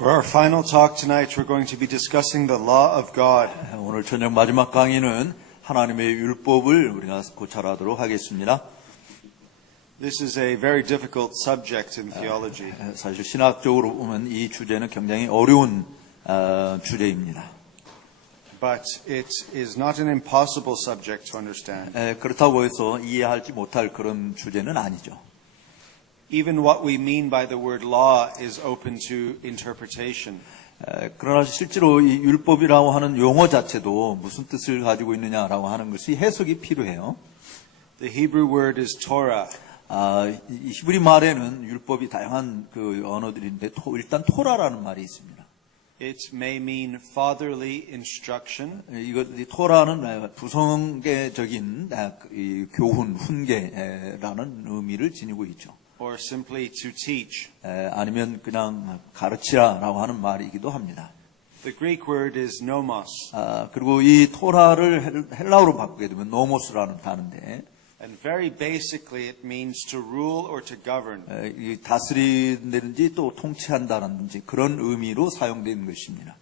For our final talk tonight, we're going to be discussing the law of God. 오늘 저녁 마지막 강의는 하나님의 율법을 우리가 고찰하도록 하겠습니다. This is a very difficult subject in theology. 사실 신학적으로 보면 이 주제는 굉장히 어려운 주제입니다. But it is not an impossible subject to understand. 그렇다고 해서 이해하지 못할 그런 주제는 아니죠. Even what we mean by the word law is open to interpretation. 그러나 실제로 이 율법이라고 하는 용어 자체도 무슨 뜻을 가지고 있느냐라고 하는 것이 해석이 필요해요. The Hebrew word is Torah. 이 히브리 말에는 율법이 다양한 그 언어들인데 일단 토라라는 말이 있습니다. It may mean fatherly instruction. 이 토라는 부성계적인 교훈, 훈계라는 의미를 지니고 있죠. Or simply to teach. 아니면 그냥 가르치라라고 하는 말이기도 합니다. The Greek word is nomos. 그리고 이 토라를 헬라어로 바꾸게 되면 노모스라는 단어인데, And very basically it means to rule or to govern. 이 다스린다든지 또 통치한다든지 그런 의미로 사용되는 것입니다.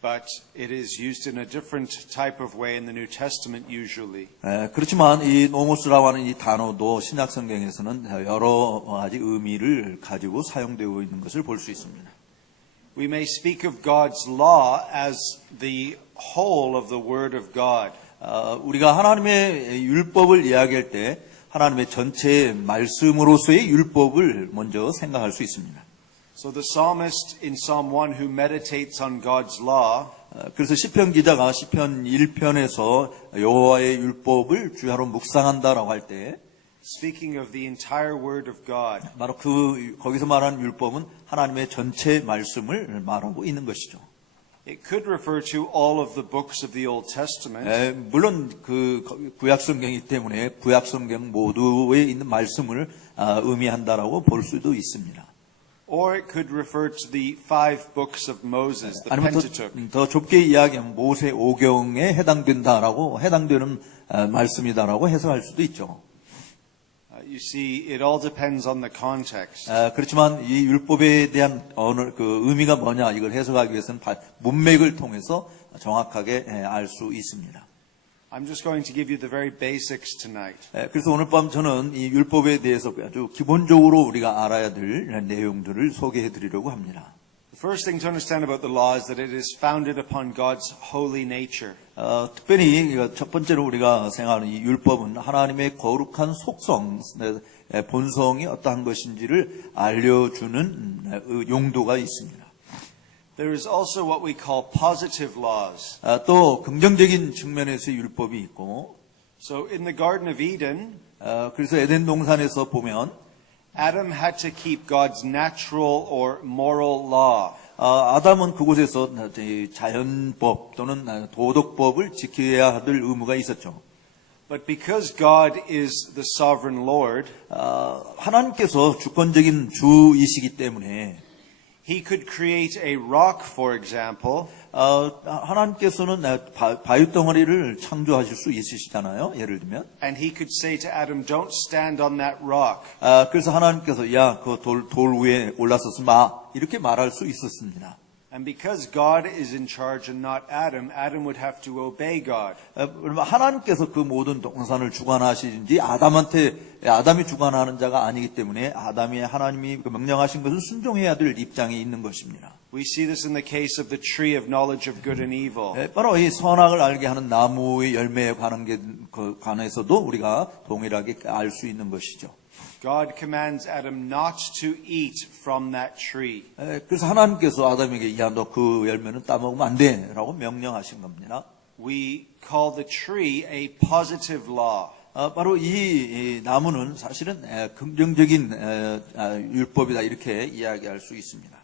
But it is used in a different type of way in the New Testament usually. 그렇지만 이 노모스라고 하는 이 단어도 신약 성경에서는 여러 가지 의미를 가지고 사용되고 있는 것을 볼 수 있습니다. We may speak of God's law as the whole of the Word of God. 우리가 하나님의 율법을 이야기할 때 하나님의 전체 말씀으로서의 율법을 먼저 생각할 수 있습니다. So the psalmist in Psalm 1 who meditates on God's law 그래서 시편 기자가 시편 1편에서 여호와의 율법을 주야로 묵상한다라고 할 때 speaking of the entire word of God. 바로 거기서 말하는 율법은 하나님의 전체 말씀을 말하고 있는 것이죠. It could refer to all of the books of the Old Testament. 물론 그 구약 성경이기 때문에 구약 성경 모두에 있는 말씀을 의미한다라고 볼 수도 있습니다. Or it could refer to the 5 books of Moses, the 아니면 Pentateuch. 더 좁게 이야기하면 모세 오경에 해당되는 말씀이다라고 해석할 수도 있죠. You see, it all depends on the context. 그렇지만 이 율법에 대한 그 의미가 뭐냐 이걸 해석하기 위해서는 문맥을 통해서 정확하게 알 수 있습니다. I'm just going to give you the very basics tonight. 그래서 오늘 밤 저는 이 율법에 대해서 아주 기본적으로 우리가 알아야 될 내용들을 소개해 드리려고 합니다. The first thing to understand about the law is that it is founded upon God's holy nature. 특별히 첫 번째로 우리가 생각하는 이 율법은 하나님의 거룩한 속성, 본성이 어떠한 것인지를 알려주는 용도가 있습니다. There is also what we call positive laws. 또 긍정적인 측면에서의 율법이 있고, So in the Garden of Eden, 그래서 에덴 동산에서 보면 Adam had to keep God's natural or moral law. 아담은 그곳에서 자연법 또는 도덕법을 지켜야 할 의무가 있었죠. But because God is the sovereign Lord, 하나님께서 주권적인 주이시기 때문에 He could create a rock, for example, 하나님께서는 바위 덩어리를 창조하실 수 있으시잖아요. 예를 들면. and He could say to Adam, "Don't stand on that rock." 그래서 하나님께서 야, 그 돌 위에 올라서서 마 이렇게 말할 수 있었습니다. And because God is in charge and not Adam, Adam would have to obey God. 하나님께서 그 모든 동산을 주관하시는지 아담이 주관하는 자가 아니기 때문에 아담이 하나님이 명령하신 것을 순종해야 될 입장에 있는 것입니다. We see this in the case of the tree of knowledge of good and evil. 바로 이 선악을 알게 하는 나무의 열매에 관해서도 우리가 동일하게 알 수 있는 것이죠. God commands Adam not to eat from that tree. 그래서 하나님께서 아담에게 야, 너 그 열매는 따먹으면 안 돼라고 명령하신 겁니다. We call the tree a positive law. 바로 이 나무는 사실은 긍정적인 율법이다 이렇게 이야기할 수 있습니다.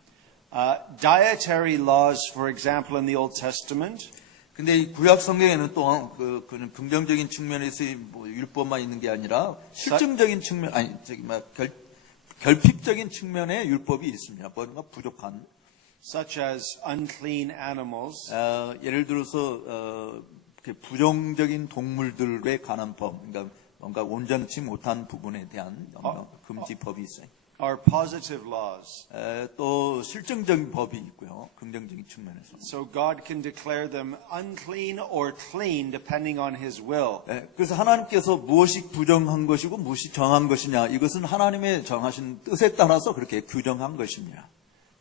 Dietary laws, for example, in the Old Testament, 근데 이 구약 성경에는 또 그는 긍정적인 측면에서의 율법만 있는 게 아니라 실증적인 측면, 결핍적인 측면의 율법이 있습니다. 뭔가 부족한. such as unclean animals, 예를 들어서 부정적인 동물들에 관한 법, 그러니까 뭔가 온전치 못한 부분에 대한 금지법이 있어요. are positive laws. 또 실증적인 법이 있고요. 긍정적인 측면에서. So God can declare them unclean or clean depending on His will. 그래서 하나님께서 무엇이 부정한 것이고 무엇이 정한 것이냐 이것은 하나님의 정하신 뜻에 따라서 그렇게 규정한 것입니다.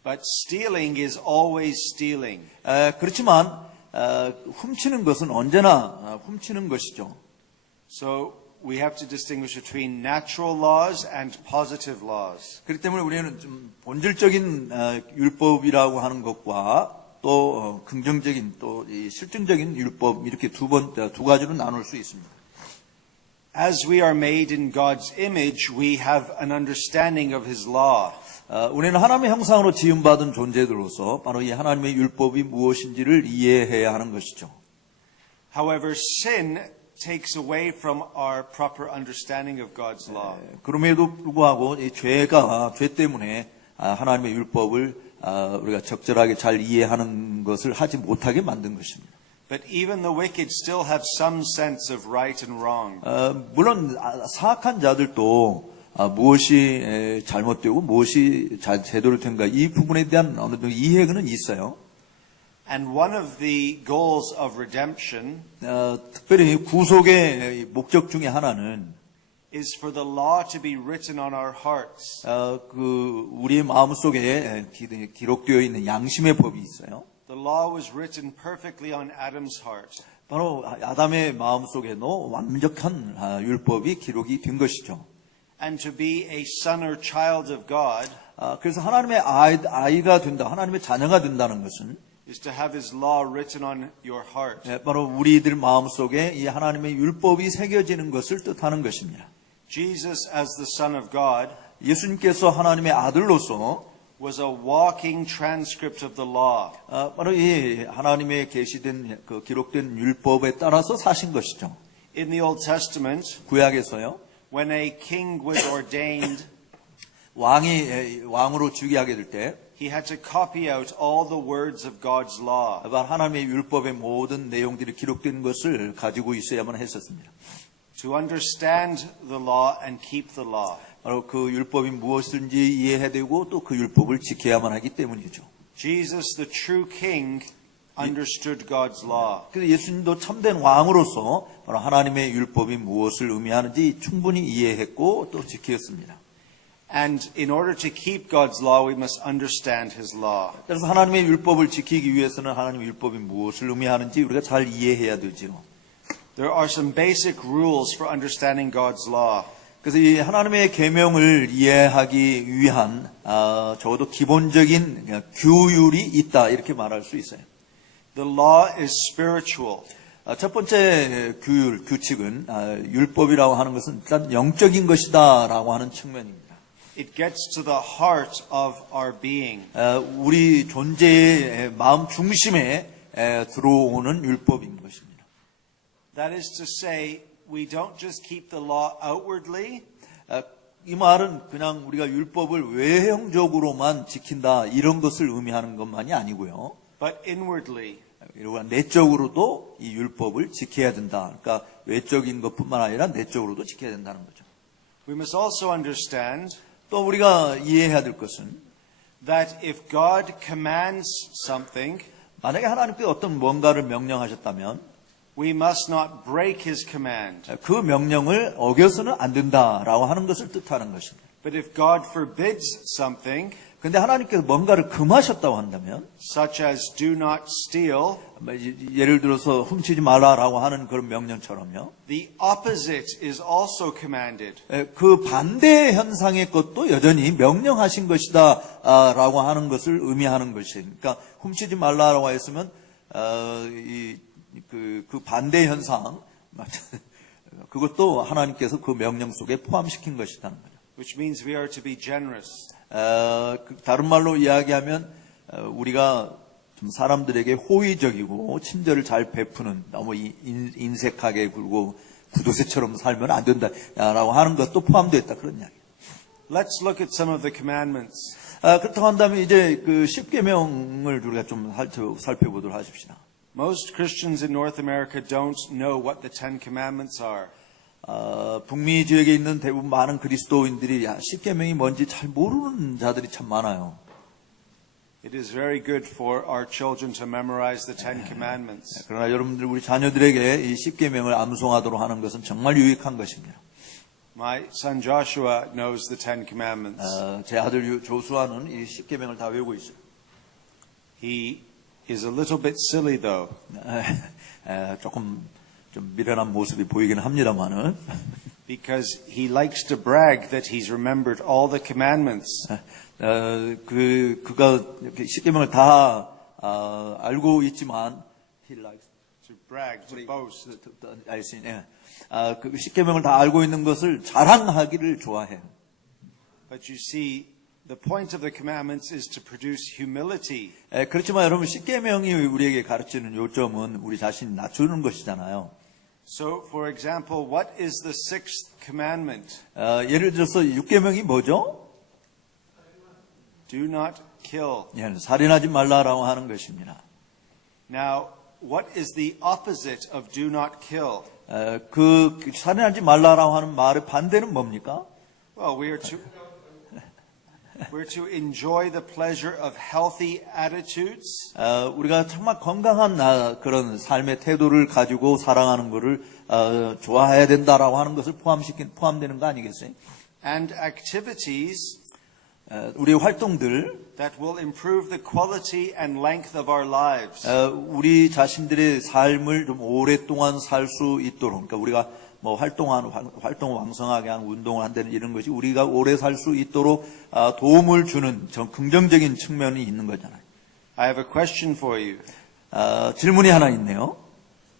But stealing is always stealing. 그렇지만 훔치는 것은 언제나 훔치는 것이죠. So we have to distinguish between natural laws and positive laws. 그렇기 때문에 우리는 좀 본질적인 율법이라고 하는 것과 또 긍정적인 또 이 실증적인 율법 이렇게 두 가지로 나눌 수 있습니다. As we are made in God's image, we have an understanding of His law. 우리는 하나님의 형상으로 지음받은 존재들로서 바로 이 하나님의 율법이 무엇인지를 이해해야 하는 것이죠. However, sin takes away from our proper understanding of God's law. 그럼에도 불구하고 이 죄 때문에 하나님의 율법을 우리가 적절하게 잘 이해하는 것을 하지 못하게 만든 것입니다. But even the wicked still have some sense of right and wrong. 물론 사악한 자들도 무엇이 잘못되고 무엇이 제대로 된가 이 부분에 대한 어느 정도 이해는 있어요. And one of the goals of redemption 특별히 구속의 목적 중에 하나는 is for the law to be written on our hearts. 우리의 마음속에 기록되어 있는 양심의 법이 있어요. The law was written perfectly on Adam's heart. 바로 아담의 마음속에도 완벽한 율법이 기록이 된 것이죠. And to be a son or child of God 그래서 하나님의 아이가 된다, 하나님의 자녀가 된다는 것은 is to have His law written on your heart. 바로 우리들 마음속에 이 하나님의 율법이 새겨지는 것을 뜻하는 것입니다. Jesus, as the Son of God, 예수님께서 하나님의 아들로서 was a walking transcript of the law. 바로 이 하나님의 계시된 기록된 율법에 따라서 사신 것이죠. In the Old Testament, 구약에서요. when a king was ordained, 왕으로 즉위하게 될 때 he had to copy out all the words of God's law. 하나님의 율법의 모든 내용들이 기록된 것을 가지고 있어야만 했었습니다. To understand the law and keep the law. 바로 그 율법이 무엇인지 이해해야 되고 또 그 율법을 지켜야만 하기 때문이죠. Jesus, the true king, understood God's law. 그래서 예수님도 참된 왕으로서 바로 하나님의 율법이 무엇을 의미하는지 충분히 이해했고 또 지켰습니다. And in order to keep God's law, we must understand His law. 그래서 하나님의 율법을 지키기 위해서는 하나님의 율법이 무엇을 의미하는지 우리가 잘 이해해야 되죠. There are some basic rules for understanding God's law. 그래서 이 하나님의 계명을 이해하기 위한 적어도 기본적인 규율이 있다 이렇게 말할 수 있어요. The law is spiritual. 첫 번째 규칙은 율법이라고 하는 것은 일단 영적인 것이다라고 하는 측면입니다. It gets to the heart of our being. 우리 존재의 마음 중심에 들어오는 율법인 것입니다. That is to say, we don't just keep the law outwardly. 이 말은 그냥 우리가 율법을 외형적으로만 지킨다 이런 것을 의미하는 것만이 아니고요. But inwardly. 내적으로도 이 율법을 지켜야 된다. 그러니까 외적인 것뿐만 아니라 내적으로도 지켜야 된다는 거죠. We must also understand 또 우리가 이해해야 될 것은 that if God commands something, 만약에 하나님께서 어떤 뭔가를 명령하셨다면 we must not break His command. 그 명령을 어겨서는 안 된다라고 하는 것을 뜻하는 것입니다. But if God forbids something, 근데 하나님께서 뭔가를 금하셨다고 한다면 such as do not steal, 예를 들어서 훔치지 말라라고 하는 그런 명령처럼요. the opposite is also commanded. 그 반대 현상의 것도 여전히 명령하신 것이다라고 하는 것을 의미하는 것이에요. 그러니까 훔치지 말라라고 했으면 그 반대 현상 그것도 하나님께서 그 명령 속에 포함시킨 것이라는 거죠. Which means we are to be generous. 다른 말로 이야기하면 우리가 좀 사람들에게 호의적이고 친절을 잘 베푸는 너무 인색하게 굴고 구도새처럼 살면 안 된다라고 하는 것도 포함되어 있다 그런 이야기. Let's look at some of the commandments. 그렇다고 한다면 이제 그 10계명을 우리가 좀 살펴보도록 하십시다. Most Christians in North America don't know what the Ten Commandments are. 북미 지역에 있는 대부분 많은 그리스도인들이 십계명이 뭔지 잘 모르는 자들이 참 많아요. It is very good for our children to memorize the Ten Commandments. 그러나 여러분들 우리 자녀들에게 이 십계명을 암송하도록 하는 것은 정말 유익한 것입니다. My son Joshua knows the Ten Commandments. 제 아들 조수아는 이 십계명을 다 외우고 있어요. He is a little bit silly though. 조금 좀 미련한 모습이 보이긴 합니다만은 Because he likes to brag that he's remembered all the commandments. 그가 이렇게 십계명을 다 알고 있지만 he likes To brag, to boast. 그 십계명을 다 알고 있는 것을 자랑하기를 좋아해요. But you see, the point of the commandments is to produce humility. 그렇지만 여러분 십계명이 우리에게 가르치는 요점은 우리 자신이 낮추는 것이잖아요. So, for example, what is the sixth commandment? 예를 들어서 육계명이 뭐죠? Do not kill. 살인하지 말라라고 하는 것입니다. Now, what is the opposite of do not kill? 그 살인하지 말라라고 하는 말의 반대는 뭡니까? Well, we're to enjoy the pleasure of healthy attitudes. 우리가 정말 건강한 그런 삶의 태도를 가지고 살아가는 것을 좋아해야 된다라고 하는 것을 포함되는 거 아니겠어요? And activities 우리의 활동들, that will improve the quality and length of our lives. 우리 자신들의 삶을 좀 오랫동안 살 수 있도록, 그러니까 우리가 뭐 활동을 왕성하게 하는 운동을 한다는 이런 것이 우리가 오래 살 수 있도록 도움을 주는 좀 긍정적인 측면이 있는 거잖아요. I have a question for you. 질문이 하나 있네요.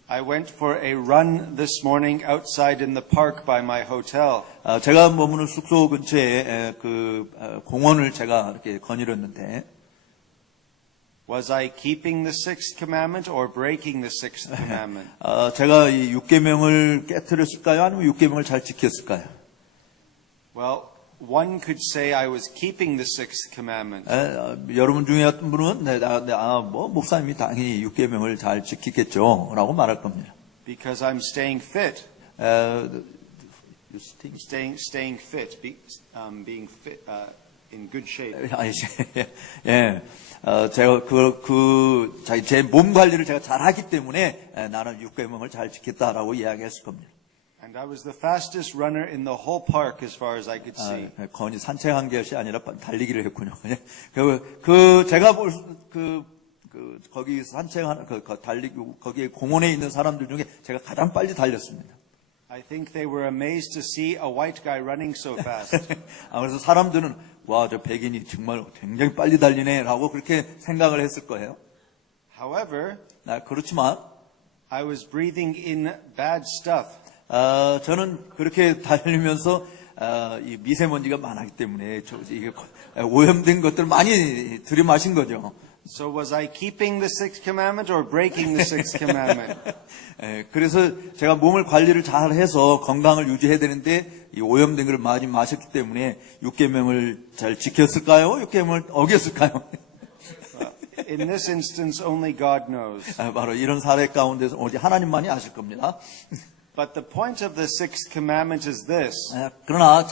I went for a run this morning outside in the park by my hotel. 제가 머무는 숙소 근처에 공원을 제가 이렇게 거닐었는데, Was I keeping the sixth commandment or breaking the sixth commandment? 제가 이 육계명을 깨트렸을까요? 아니면 육계명을 잘 지켰을까요? Well, one could say I was keeping the sixth commandment. 여러분 중에 어떤 분은 목사님이 당연히 육계명을 잘 지키겠죠라고 말할 겁니다. Because I'm staying fit. Staying fit, being fit, in good shape. 제가 제 몸 관리를 제가 잘하기 때문에 나는 육계명을 잘 지켰다라고 이야기했을 겁니다. And I was the fastest runner in the whole park as far as I could see. 건이 산책한 것이 아니라 달리기를 했군요. 제가 거기 산책하는 달리고 거기에 공원에 있는 사람들 중에 제가 가장 빨리 달렸습니다. I think they were amazed to see a white guy running so fast. 그래서 사람들은 와, 저 백인이 정말 굉장히 빨리 달리네라고 그렇게 생각을 했을 거예요. However, 그렇지만 I was breathing in bad stuff. 저는 그렇게 달리면서 이 미세먼지가 많았기 때문에 이게 오염된 것들 많이 들이마신 거죠. So was I keeping the sixth commandment or breaking the sixth commandment? 그래서 제가 몸을 관리를 잘 해서 건강을 유지해야 되는데 이 오염된 걸 많이 마셨기 때문에 육계명을 잘 지켰을까요? 육계명을 어겼을까요? In this instance, only God knows. 바로 이런 사례 가운데서 오직 하나님만이 아실 겁니다. But the point of the sixth commandment is this. 그러나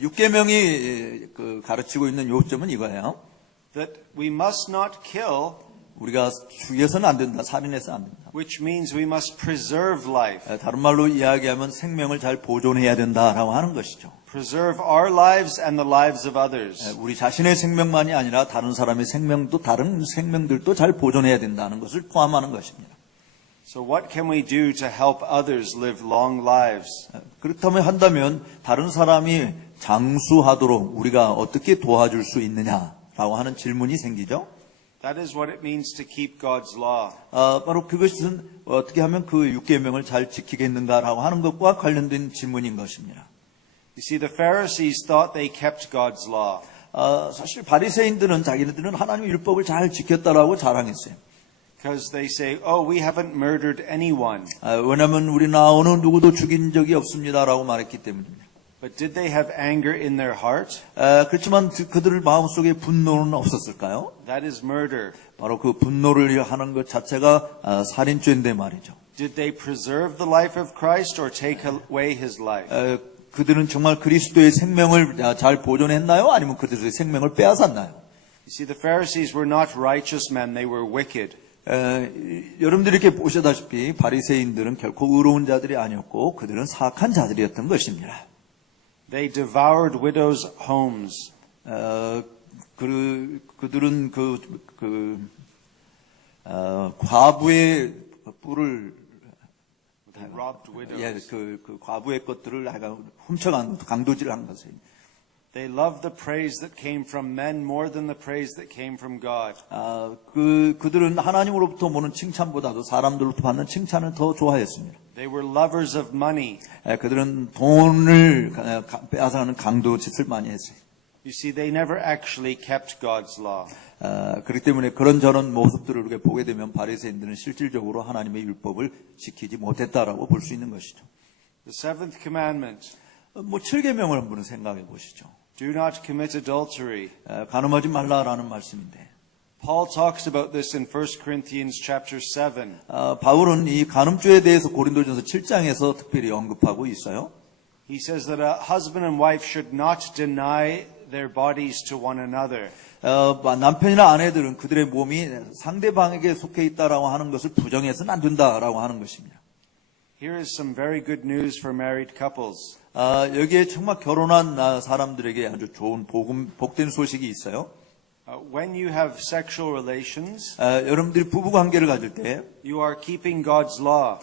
육계명이 가르치고 있는 요점은 이거예요. That we must not kill, 우리가 죽여서는 안 된다, 살인해서는 안 된다. which means we must preserve life. 다른 말로 이야기하면 생명을 잘 보존해야 된다라고 하는 것이죠. Preserve our lives and the lives of others. 우리 자신의 생명만이 아니라 다른 사람의 생명도 다른 생명들도 잘 보존해야 된다는 것을 포함하는 것입니다. So what can we do to help others live long lives? 그렇다면 한다면 다른 사람이 장수하도록 우리가 어떻게 도와줄 수 있느냐라고 하는 질문이 생기죠. That is what it means to keep God's law. 바로 그것은 어떻게 하면 그 육계명을 잘 지키겠는가라고 하는 것과 관련된 질문인 것입니다. You see, the Pharisees thought they kept God's law. 사실 바리새인들은 자기네들은 하나님의 율법을 잘 지켰다라고 자랑했어요. Because they say, oh, we haven't murdered anyone. 왜냐하면 우리는 어느 누구도 죽인 적이 없습니다라고 말했기 때문입니다. But did they have anger in their heart? 그렇지만 그들 마음속에 분노는 없었을까요? That is murder. 바로 그 분노를 하는 것 자체가 살인죄인데 말이죠. Did they preserve the life of Christ or take away his life? 그들은 정말 그리스도의 생명을 잘 보존했나요? 아니면 그들의 생명을 빼앗았나요? You see, the Pharisees were not righteous men, they were wicked. 여러분들이 이렇게 보시다시피 바리새인들은 결코 의로운 자들이 아니었고 그들은 사악한 자들이었던 것입니다. They devoured widows' homes. 그들은 과부의 뿔을 They robbed widows. 그 과부의 것들을 훔쳐간 것도 강도질한 것을. They loved the praise that came from men more than the praise that came from God. 그들은 하나님으로부터 오는 칭찬보다도 사람들로부터 받는 칭찬을 더 좋아했습니다. They were lovers of money. 그들은 돈을 빼앗아가는 강도 짓을 많이 했어요. You see, they never actually kept God's law. 그렇기 때문에 그런저런 모습들을 우리가 보게 되면 바리새인들은 실질적으로 하나님의 율법을 지키지 못했다라고 볼 수 있는 것이죠. The seventh commandment, 7계명을 한번 생각해 보시죠. do not commit adultery. 간음하지 말라라는 말씀인데. Paul talks about this in 1 Corinthians chapter 7. 바울은 이 간음죄에 대해서 고린도전서 7장에서 특별히 언급하고 있어요. He says that a husband and wife should not deny their bodies to one another. 남편이나 아내들은 그들의 몸이 상대방에게 속해 있다라고 하는 것을 부정해서는 안 된다라고 하는 것입니다. Here is some very good news for married couples. 여기에 정말 결혼한 사람들에게 아주 좋은 복된 소식이 있어요. When you have sexual relations, 여러분들이 부부 관계를 가질 때 you are keeping God's law.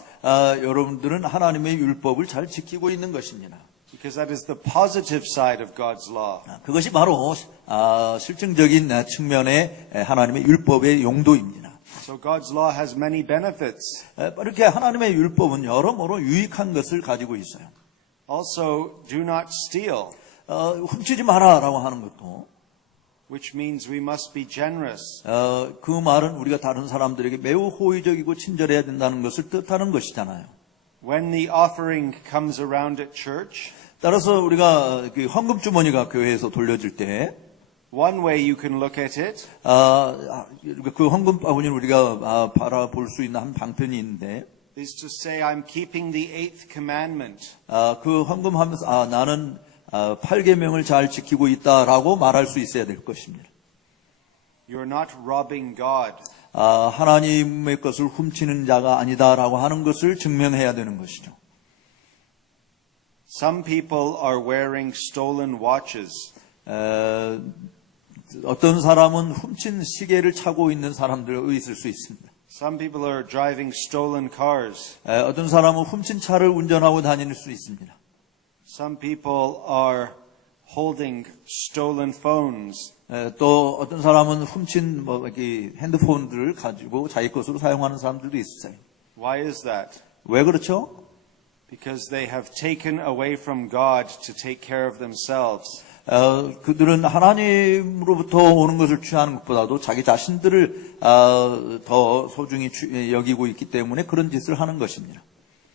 여러분들은 하나님의 율법을 잘 지키고 있는 것입니다. Because that is the positive side of God's law. 그것이 바로 실증적인 측면의 하나님의 율법의 용도입니다. So God's law has many benefits. 이렇게 하나님의 율법은 여러모로 유익한 것을 가지고 있어요. Also, do not steal, 훔치지 마라라고 하는 것도 which means we must be generous. 그 말은 우리가 다른 사람들에게 매우 호의적이고 친절해야 된다는 것을 뜻하는 것이잖아요. When the offering comes around at church, 따라서 우리가 그 헌금 주머니가 교회에서 돌려질 때 one way you can look at it 그 헌금 바구니를 우리가 바라볼 수 있는 한 방편이 있는데 is to say, I'm keeping the eighth commandment. 그 헌금하면서 나는 8계명을 잘 지키고 있다라고 말할 수 있어야 될 것입니다. You're not robbing God. 하나님의 것을 훔치는 자가 아니다라고 하는 것을 증명해야 되는 것이죠. Some people are wearing stolen watches. 어떤 사람은 훔친 시계를 차고 있는 사람들이 있을 수 있습니다. Some people are driving stolen cars. 어떤 사람은 훔친 차를 운전하고 다닐 수 있습니다. Some people are holding stolen phones. 또 어떤 사람은 훔친 핸드폰들을 가지고 자기 것으로 사용하는 사람들도 있어요. Why is that? 왜 그렇죠? Because they have taken away from God to take care of themselves. 그들은 하나님으로부터 오는 것을 취하는 것보다도 자기 자신들을 더 소중히 여기고 있기 때문에 그런 짓을 하는 것입니다.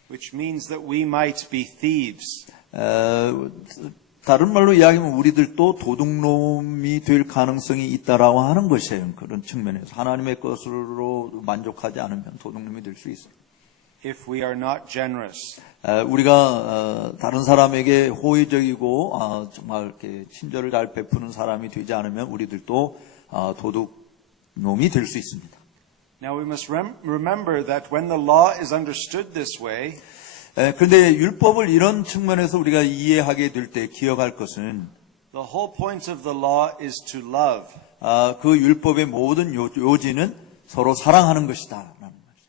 Which means that we might be thieves. 다른 말로 이야기하면 우리들도 도둑놈이 될 가능성이 있다라고 하는 것이에요. 그런 측면에서 하나님의 것으로 만족하지 않으면 도둑놈이 될 수 있어요. If we are not generous. 우리가 다른 사람에게 호의적이고 정말 이렇게 친절을 잘 베푸는 사람이 되지 않으면 우리들도 도둑놈이 될 수 있습니다. Now we must remember that when the law is understood this way, 그런데 율법을 이런 측면에서 우리가 이해하게 될 때 기억할 것은 the whole point of the law is to love. 그 율법의 모든 요지는 서로 사랑하는 것이다.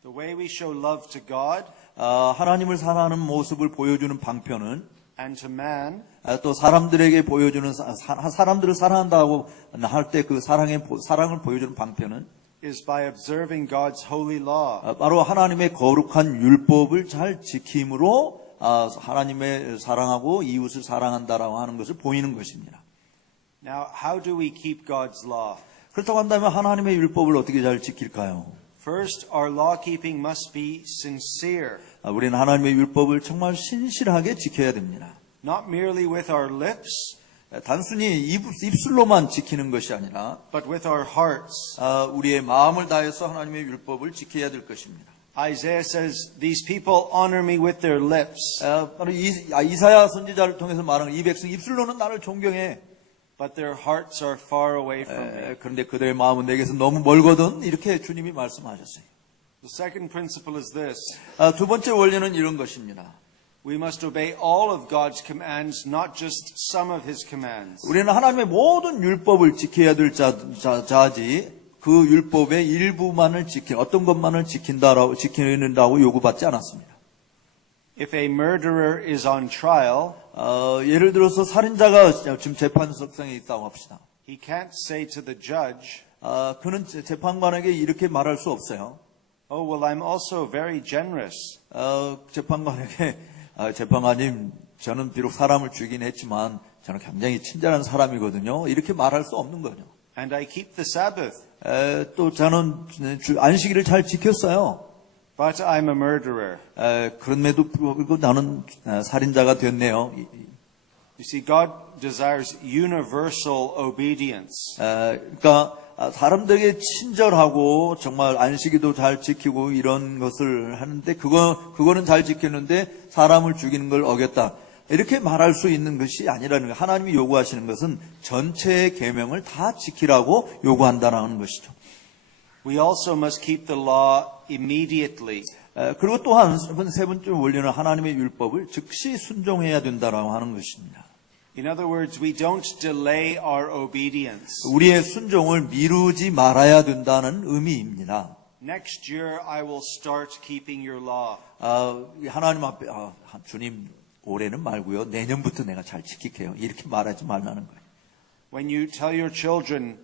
The way we show love to God 하나님을 사랑하는 모습을 보여주는 방편은 and to man 또 사람들에게 보여주는 사람들을 사랑한다고 할 때 그 사랑을 보여주는 방편은 is by observing God's holy law. 바로 하나님의 거룩한 율법을 잘 지킴으로 하나님의 사랑하고 이웃을 사랑한다라고 하는 것을 보이는 것입니다. Now, how do we keep God's law? 그렇다고 한다면 하나님의 율법을 어떻게 잘 지킬까요? First, our law keeping must be sincere. 우리는 하나님의 율법을 정말 신실하게 지켜야 됩니다. not merely with our lips, 단순히 입술로만 지키는 것이 아니라 but with our hearts. 우리의 마음을 다해서 하나님의 율법을 지켜야 될 것입니다. Isaiah says, these people honor me with their lips, 바로 이사야 선지자를 통해서 말하는 이 백성 입술로는 나를 존경해. but their hearts are far away from me. 그런데 그들의 마음은 내게서 너무 멀거든. 이렇게 주님이 말씀하셨어요. The second principle is this. 두 번째 원리는 이런 것입니다. We must obey all of God's commands, not just some of His commands. 우리는 하나님의 모든 율법을 지켜야 될 자지 그 율법의 일부만을 어떤 것만을 지키는다고 요구받지 않았습니다. If a murderer is on trial, 예를 들어서 살인자가 지금 재판석상에 있다고 합시다. he can't say to the judge, 그는 재판관에게 이렇게 말할 수 없어요. oh, well, I'm also very generous. 재판관에게 재판관님, 저는 비록 사람을 죽이긴 했지만 저는 굉장히 친절한 사람이거든요. 이렇게 말할 수 없는 거죠. And I keep the Sabbath, 또 저는 안식일을 잘 지켰어요. but I'm a murderer. 그럼에도 불구하고 나는 살인자가 됐네요. You see, God desires universal obedience. 그러니까 사람들에게 친절하고 정말 안식일도 잘 지키고 이런 것을 하는데 그거는 잘 지켰는데 사람을 죽이는 걸 어겼다. 이렇게 말할 수 있는 것이 아니라는 거예요. 하나님이 요구하시는 것은 전체의 계명을 다 지키라고 요구한다는 것이죠. We also must keep the law immediately. 그리고 또한 세 번째 원리는 하나님의 율법을 즉시 순종해야 된다라고 하는 것입니다. In other words, we don't delay our obedience. 우리의 순종을 미루지 말아야 된다는 의미입니다. Next year I will start keeping your law. 하나님 앞에 주님 올해는 말고요. 내년부터 내가 잘 지킬게요. 이렇게 말하지 말라는 거예요. When you tell your children,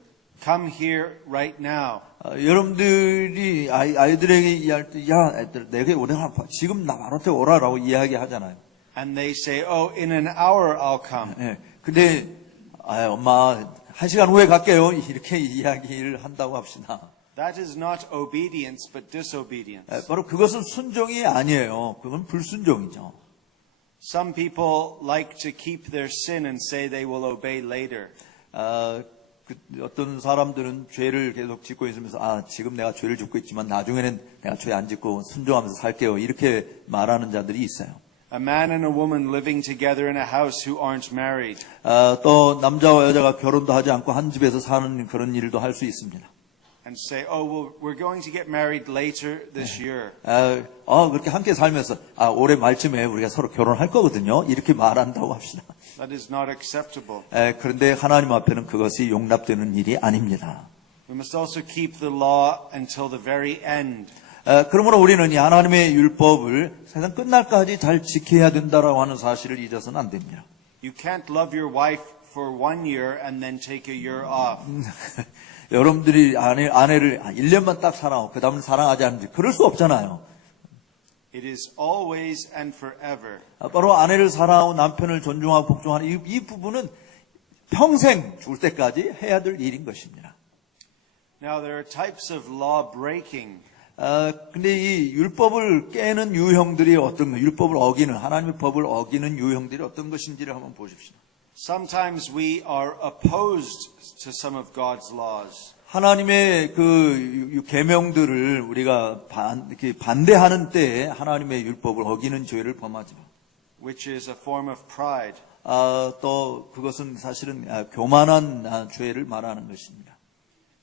come here right now. 여러분들이 아이들에게 이야기할 때, 야, 애들, 내게 올해 지금 나한테 오라라고 이야기하잖아요. And they say, oh, in an hour I'll come. 예. 근데, 엄마, 1시간 후에 갈게요. 이렇게 이야기를 한다고 합시다. That is not obedience, but disobedience. 바로 그것은 순종이 아니에요. 그건 불순종이죠. Some people like to keep their sin and say they will obey later. 어떤 사람들은 죄를 계속 짓고 있으면서 지금 내가 죄를 짓고 있지만 나중에는 내가 죄 안 짓고 순종하면서 살게요. 이렇게 말하는 자들이 있어요. A man and a woman living together in a house who aren't married. 또 남자와 여자가 결혼도 하지 않고 한 집에서 사는 그런 일도 할 수 있습니다. And say, oh, well, we're going to get married later this year. 그렇게 함께 살면서 올해 말쯤에 우리가 서로 결혼할 거거든요. 이렇게 말한다고 합시다. That is not acceptable. 그런데 하나님 앞에는 그것이 용납되는 일이 아닙니다. We must also keep the law until the very end. 그러므로 우리는 이 하나님의 율법을 세상 끝날까지 잘 지켜야 된다라고 하는 사실을 잊어서는 안 됩니다. You can't love your wife for 1 year and then take a year off. 여러분들이 아내를 1년만 딱 사랑하고 그 다음은 사랑하지 않는지 그럴 수 없잖아요. It is always and forever. 바로 아내를 사랑하고 남편을 존중하고 복종하는 이 부분은 평생 죽을 때까지 해야 될 일인 것입니다. Now there are types of law breaking. 근데 이 율법을 깨는 유형들이 율법을 어기는, 하나님의 법을 어기는 유형들이 어떤 것인지를 한번 보십시오. Sometimes we are opposed to some of God's laws. 하나님의 그 계명들을 우리가 반대하는 때에 하나님의 율법을 어기는 죄를 범하죠. Which is a form of pride. 또 그것은 사실은 교만한 죄를 말하는 것입니다.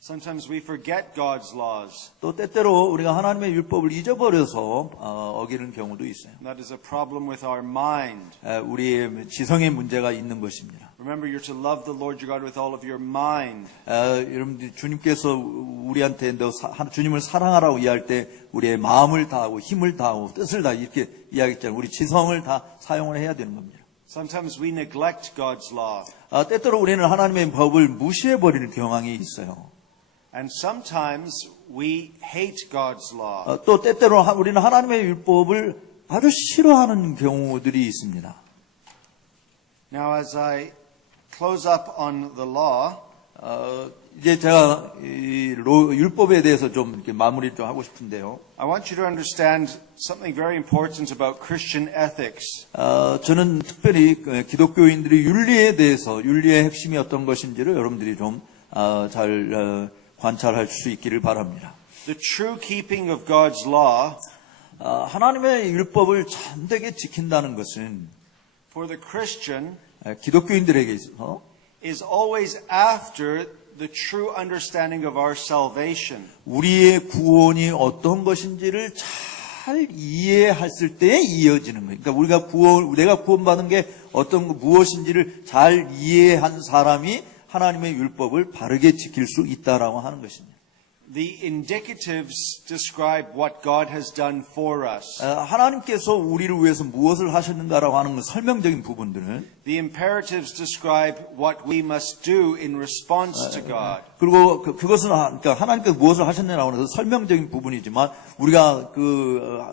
Sometimes we forget God's laws. 또 때때로 우리가 하나님의 율법을 잊어버려서 어기는 경우도 있어요. That is a problem with our mind. 우리의 지성의 문제가 있는 것입니다. Remember, you're to love the Lord your God with all of your mind. 여러분들 주님께서 우리한테 주님을 사랑하라고 이야기할 때 우리의 마음을 다하고 힘을 다하고 뜻을 다 이렇게 이야기했잖아요. 우리 지성을 다 사용을 해야 되는 겁니다. Sometimes we neglect God's law. 때때로 우리는 하나님의 법을 무시해버리는 경향이 있어요. And sometimes we hate God's law. 또 때때로 우리는 하나님의 율법을 아주 싫어하는 경우들이 있습니다. Now, as I close up on the law, 이제 제가 율법에 대해서 좀 이렇게 마무리 좀 하고 싶은데요. I want you to understand something very important about Christian ethics. 저는 특별히 기독교인들이 윤리에 대해서 윤리의 핵심이 어떤 것인지를 여러분들이 좀 잘 관찰할 수 있기를 바랍니다. The true keeping of God's law 하나님의 율법을 참되게 지킨다는 것은 for the Christian 기독교인들에게 있어서 is always after the true understanding of our salvation. 우리의 구원이 어떤 것인지를 잘 이해했을 때에 이어지는 거예요. 그러니까 내가 구원받은 게 무엇인지를 잘 이해한 사람이 하나님의 율법을 바르게 지킬 수 있다라고 하는 것입니다. The indicatives describe what God has done for us. 하나님께서 우리를 위해서 무엇을 하셨는가라고 하는 건 설명적인 부분들은 The imperatives describe what we must do in response to God. 그리고 그것은 그러니까 하나님께서 무엇을 하셨느냐고 해서 설명적인 부분이지만 우리가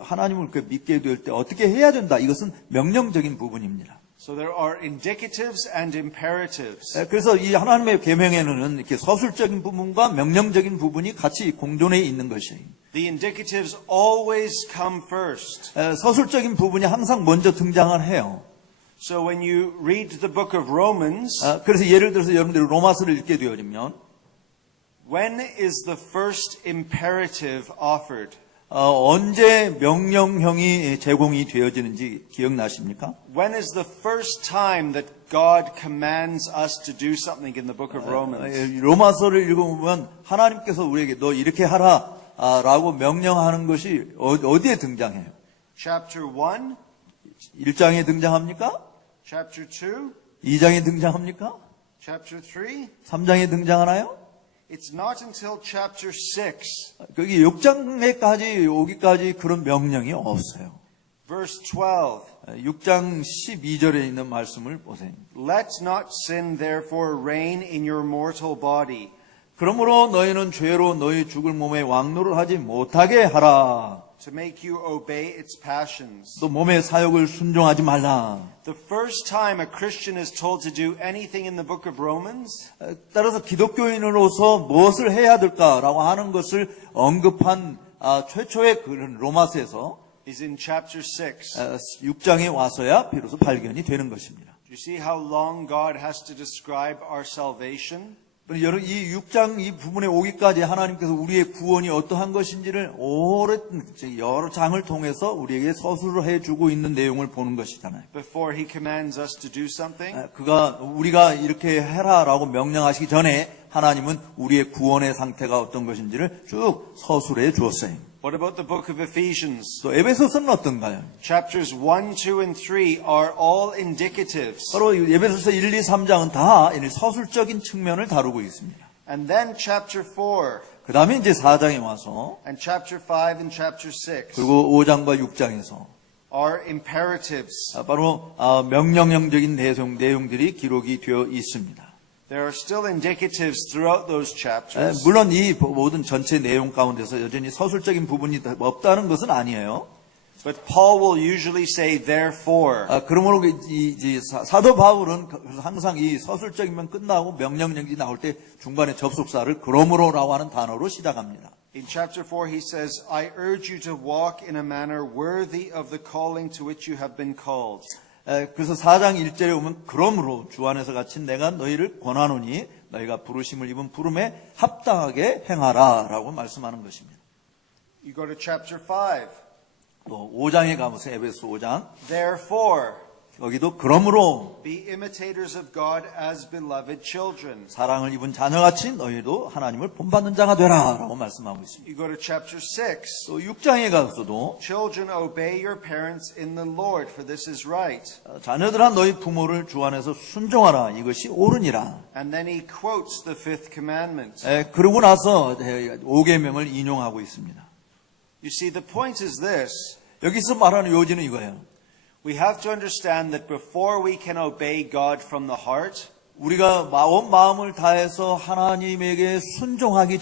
하나님을 믿게 될 때 어떻게 해야 된다 이것은 명령적인 부분입니다. So there are indicatives and imperatives. 그래서 이 하나님의 계명에는 이렇게 서술적인 부분과 명령적인 부분이 같이 공존해 있는 것이에요. The indicatives always come first. 서술적인 부분이 항상 먼저 등장을 해요. So when you read the book of Romans, 그래서 예를 들어서 여러분들이 로마서를 읽게 되어지면 when is the first imperative offered? 언제 명령형이 제공이 되어지는지 기억나십니까? When is the first time that God commands us to do something in the book of Romans? 로마서를 읽어보면 하나님께서 우리에게 너 이렇게 하라 라고 명령하는 것이 어디에 등장해요? Chapter 1, 1장에 등장합니까? chapter 2, 2장에 등장합니까? chapter 3. 3장에 등장하나요? It's not until chapter 6, 거기 6장에까지 오기까지 그런 명령이 없어요. verse 12. 6장 12절에 있는 말씀을 보세요. Let not sin therefore reign in your mortal body, 그러므로 너희는 죄로 너희 죽을 몸에 왕노를 하지 못하게 하라. to make you obey its passions. 또 몸의 사욕을 순종하지 말라. The first time a Christian is told to do anything in the book of Romans 따라서 기독교인으로서 무엇을 해야 될까라고 하는 것을 언급한 최초의 그런 로마서에서 is in chapter 6. 6장에 와서야 비로소 발견이 되는 것입니다. Do you see how long God has to describe our salvation? 여러분 이 6장 이 부분에 오기까지 하나님께서 우리의 구원이 어떠한 것인지를 여러 장을 통해서 우리에게 서술을 해주고 있는 내용을 보는 것이잖아요. Before he commands us to do something? 우리가 이렇게 해라라고 명령하시기 전에 하나님은 우리의 구원의 상태가 어떤 것인지를 쭉 서술해 주었어요. What about the book of Ephesians? 또 에베소서는 어떤가요? Chapters 1, 2, and 3 are all indicatives. 바로 에베소서 1, 2, 3장은 다 서술적인 측면을 다루고 있습니다. And then chapter 4 그 다음에 이제 4장에 와서 and chapter 5 and chapter 6 그리고 5장과 6장에서 are imperatives. 바로 명령형적인 내용들이 기록이 되어 있습니다. There are still indicatives throughout those chapters. 물론 이 모든 전체 내용 가운데서 여전히 서술적인 부분이 없다는 것은 아니에요. But Paul will usually say therefore. 그러므로 사도 바울은 항상 이 서술적이면 끝나고 명령형이 나올 때 중간에 접속사를 그러므로라고 하는 단어로 시작합니다. In chapter 4 he says, I urge you to walk in a manner worthy of the calling to which you have been called. 그래서 4장 1절에 오면 그러므로 주 안에서 갇힌 내가 너희를 권하노니 너희가 부르심을 입은 부름에 합당하게 행하라라고 말씀하는 것입니다. You go to chapter 5. 또 5장에 가보세요. 에베소 5장. Therefore, 여기도 그러므로 be imitators of God as beloved children. 사랑을 입은 자녀같이 너희도 하나님을 본받는 자가 되라라고 말씀하고 있습니다. You go to chapter 6. 또 6장에 가서도 Children, obey your parents in the Lord, for this is right. 자녀들아 너희 부모를 주 안에서 순종하라 이것이 옳으니라. And then he quotes the fifth commandment. 그러고 나서 5계명을 인용하고 있습니다. You see, the point is this. 여기서 말하는 요지는 이거예요. We have to understand that before we can obey God from the heart, 우리가 온 마음을 다해서 하나님에게 순종을 하기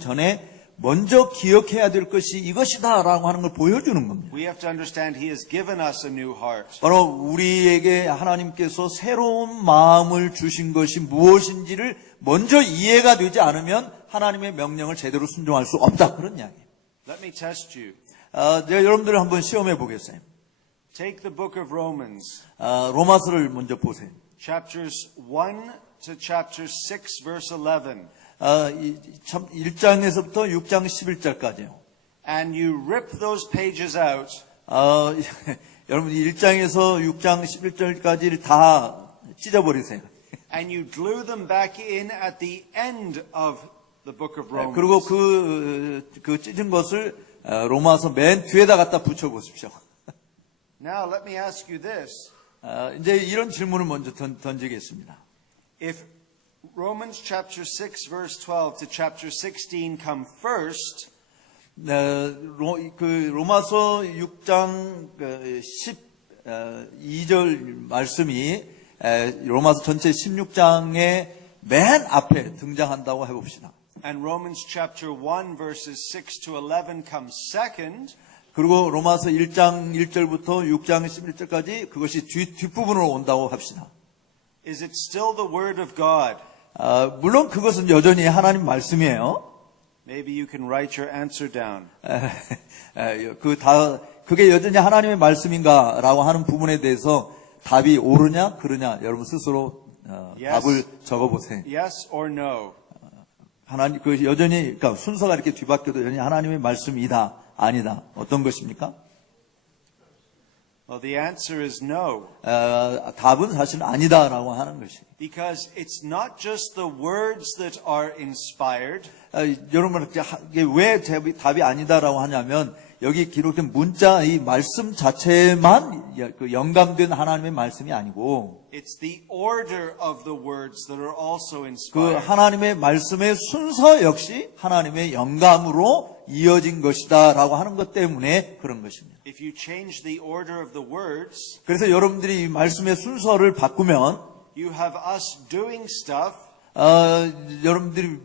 전에 먼저 기억해야 될 것이 이것이다라고 하는 걸 보여주는 겁니다. we have to understand He has given us a new heart. 바로 우리에게 하나님께서 새로운 마음을 주신 것이 무엇인지를 먼저 이해가 되지 않으면 하나님의 명령을 제대로 순종할 수 없다. 그런 이야기예요. Let me test you. 제가 여러분들을 한번 시험해 보겠어요. Take the book of Romans, 로마서를 먼저 보세요. chapters 1 to chapter 6, verse 11. 참 1장에서부터 6장 11절까지요. And you rip those pages out, 여러분 1장에서 6장 11절까지를 다 찢어버리세요. and you glue them back in at the end of the book of Romans. 그리고 그 찢은 것을 로마서 맨 뒤에다 갖다 붙여보십시오. Now let me ask you this. 이제 이런 질문을 먼저 던지겠습니다. If Romans chapter 6 verse 12 to chapter 16 come first, 로마서 6장 12절 말씀이 로마서 전체 16장의 맨 앞에 등장한다고 해봅시다. and Romans chapter 1 verses 6 to 11 come second, 그리고 로마서 1장 1절부터 6장 11절까지 그것이 뒷부분으로 온다고 합시다. is it still the word of God? 물론 그것은 여전히 하나님 말씀이에요. Maybe you can write your answer down. 그게 여전히 하나님의 말씀인가라고 하는 부분에 대해서 답이 옳으냐 그르냐 여러분 스스로 Yes. 답을 적어보세요. Yes or no? 하나님 그 여전히 그러니까 순서가 이렇게 뒤바뀌어도 여전히 하나님의 말씀이다 아니다 어떤 것입니까? Well, the answer is no. 답은 사실 아니다라고 하는 것이에요. Because it's not just the words that are inspired, 여러분 이게 왜 답이 아니다라고 하냐면 여기 기록된 문자 이 말씀 자체만 영감된 하나님의 말씀이 아니고 it's the order of the words that are also 그 inspired. 하나님의 말씀의 순서 역시 하나님의 영감으로 이어진 것이다라고 하는 것 때문에 그런 것입니다. If you change the order of the words, 그래서 여러분들이 이 말씀의 순서를 바꾸면 you have us doing stuff 여러분들이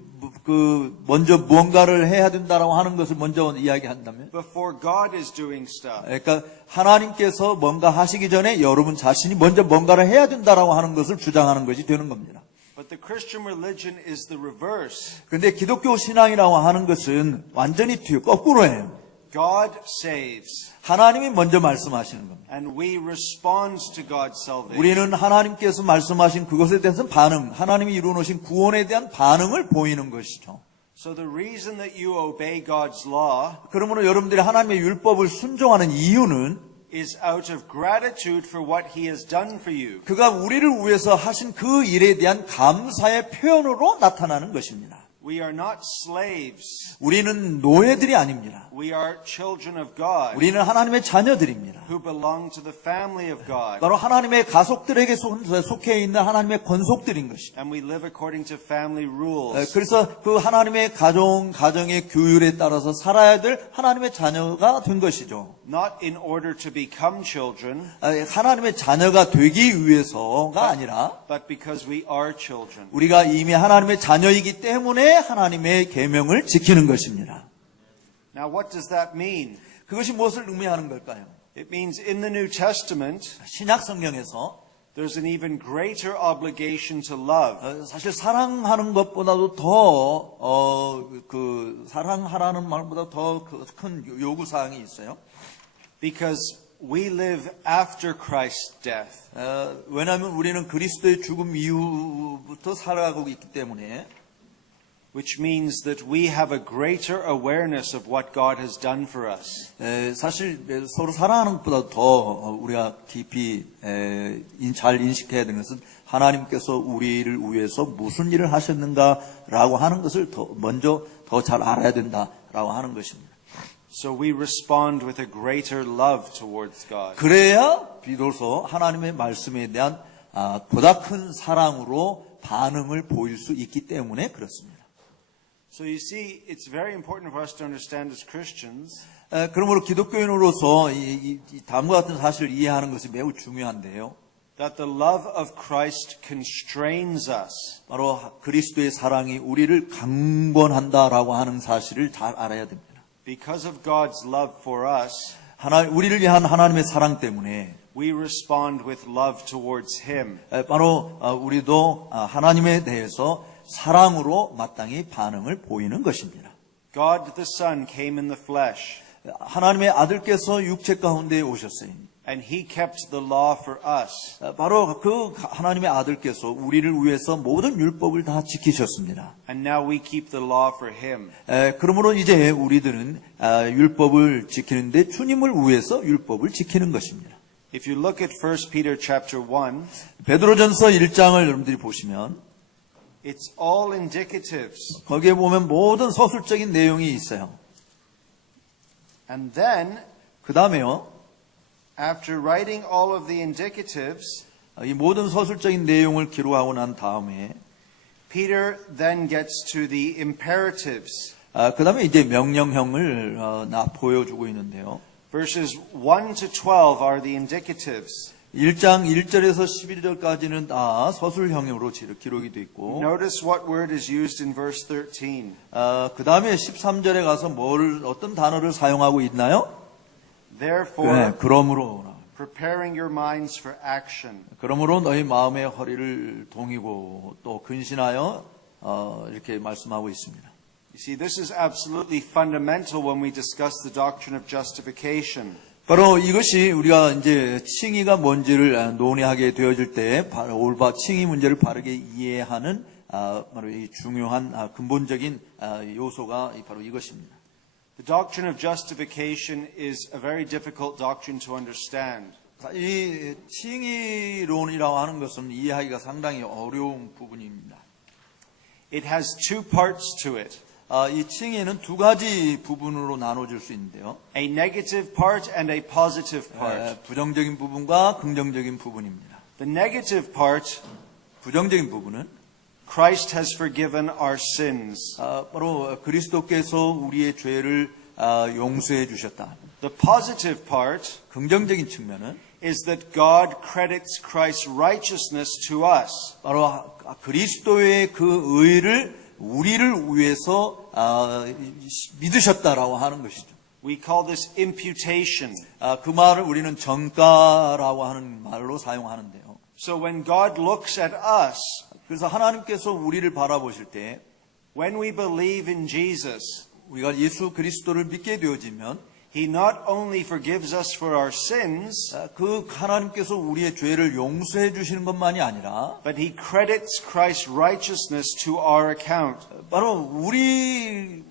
먼저 무언가를 해야 된다라고 하는 것을 먼저 이야기한다면 before God is doing stuff. 그러니까 하나님께서 뭔가 하시기 전에 여러분 자신이 먼저 뭔가를 해야 된다라고 하는 것을 주장하는 것이 되는 겁니다. But the Christian religion is the reverse. 그런데 기독교 신앙이라고 하는 것은 완전히 거꾸로예요. God saves, 하나님이 먼저 말씀하시는 겁니다. and we respond to God's salvation. 우리는 하나님께서 말씀하신 그것에 대해서 반응, 하나님이 이루어놓으신 구원에 대한 반응을 보이는 것이죠. So the reason that you obey God's law 그러므로 여러분들이 하나님의 율법을 순종하는 이유는 is out of gratitude for what He has done for you. 그가 우리를 위해서 하신 그 일에 대한 감사의 표현으로 나타나는 것입니다. We are not slaves. 우리는 노예들이 아닙니다. We are children of God 우리는 하나님의 자녀들입니다. who belong to the family of God. 바로 하나님의 가족들에게 속해 있는 하나님의 권속들인 것이죠. And we live according to family rules. 그래서 그 하나님의 가정의 규율에 따라서 살아야 될 하나님의 자녀가 된 것이죠. Not in order to become children, 하나님의 자녀가 되기 위해서가 아니라 but because we are children. 우리가 이미 하나님의 자녀이기 때문에 하나님의 계명을 지키는 것입니다. Now what does that mean? 그것이 무엇을 의미하는 걸까요? It means in the New Testament, 신약 성경에서 there's an even greater obligation to love. 사실 사랑하는 것보다도 더 사랑하라는 말보다 더 큰 요구 사항이 있어요. Because we live after Christ's death. 왜냐하면 우리는 그리스도의 죽음 이후부터 살아가고 있기 때문에 Which means that we have a greater awareness of what God has done for us. 사실 서로 사랑하는 것보다 더 우리가 깊이 잘 인식해야 되는 것은 하나님께서 우리를 위해서 무슨 일을 하셨는가라고 하는 것을 먼저 더 잘 알아야 된다라고 하는 것입니다. So we respond with a greater love towards God. 그래야 비로소 하나님의 말씀에 대한 보다 큰 사랑으로 반응을 보일 수 있기 때문에 그렇습니다. So you see, it's very important for us to understand as Christians 그러므로 기독교인으로서 이 다음과 같은 사실을 이해하는 것이 매우 중요한데요. that the love of Christ constrains us. 바로 그리스도의 사랑이 우리를 강권한다라고 하는 사실을 잘 알아야 됩니다. Because of God's love for us, 우리를 위한 하나님의 사랑 때문에 we respond with love towards Him. 바로 우리도 하나님에 대해서 사랑으로 마땅히 반응을 보이는 것입니다. God the Son came in the flesh, 하나님의 아들께서 육체 가운데 오셨어요. and he kept the law for us. 바로 그 하나님의 아들께서 우리를 위해서 모든 율법을 다 지키셨습니다. And now we keep the law for him. 그러므로 이제 우리들은 율법을 지키는데 주님을 위해서 율법을 지키는 것입니다. If you look at 1 Peter chapter 1, 베드로전서 1장을 여러분들이 보시면 it's all indicatives. 거기에 보면 모든 서술적인 내용이 있어요. And then, 그 다음에요. after writing all of the indicatives, 이 모든 서술적인 내용을 기록하고 난 다음에 Peter then gets to the imperatives. 그 다음에 이제 명령형을 보여주고 있는데요. Verses 1 to 12 are the indicatives. 1장 1절에서 11절까지는 다 서술형으로 기록이 되어 있고 Notice what word is used in verse 13. 그 다음에 13절에 가서 어떤 단어를 사용하고 있나요? Therefore, 그러므로 preparing your minds for action. 그러므로 너희 마음의 허리를 동이고 또 근신하여 이렇게 말씀하고 있습니다. You see, this is absolutely fundamental when we discuss the doctrine of justification. 바로 이것이 우리가 이제 칭의가 뭔지를 논의하게 되어질 때 칭의 문제를 바르게 이해하는 바로 이 중요한 근본적인 요소가 바로 이것입니다. The doctrine of justification is a very difficult doctrine to understand. 이 칭의론이라고 하는 것은 이해하기가 상당히 어려운 부분입니다. It has two parts to it. 이 칭의는 두 가지 부분으로 나눠질 수 있는데요. A negative part and a positive part. 부정적인 부분과 긍정적인 부분입니다. The negative part, 부정적인 부분은 Christ has forgiven our sins. 바로 그리스도께서 우리의 죄를 용서해 주셨다. The positive part 긍정적인 측면은 is that God credits Christ's righteousness to us. 바로 그리스도의 그 의를 우리를 위해서 믿으셨다라고 하는 것이죠. We call this imputation. 그 말을 우리는 전가라고 하는 말로 사용하는데요. So when God looks at us, 그래서 하나님께서 우리를 바라보실 때 when we believe in Jesus, 우리가 예수 그리스도를 믿게 되어지면 He not only forgives us for our sins, 그 하나님께서 우리의 죄를 용서해 주시는 것만이 아니라 but He credits Christ's righteousness to our account. 바로 우리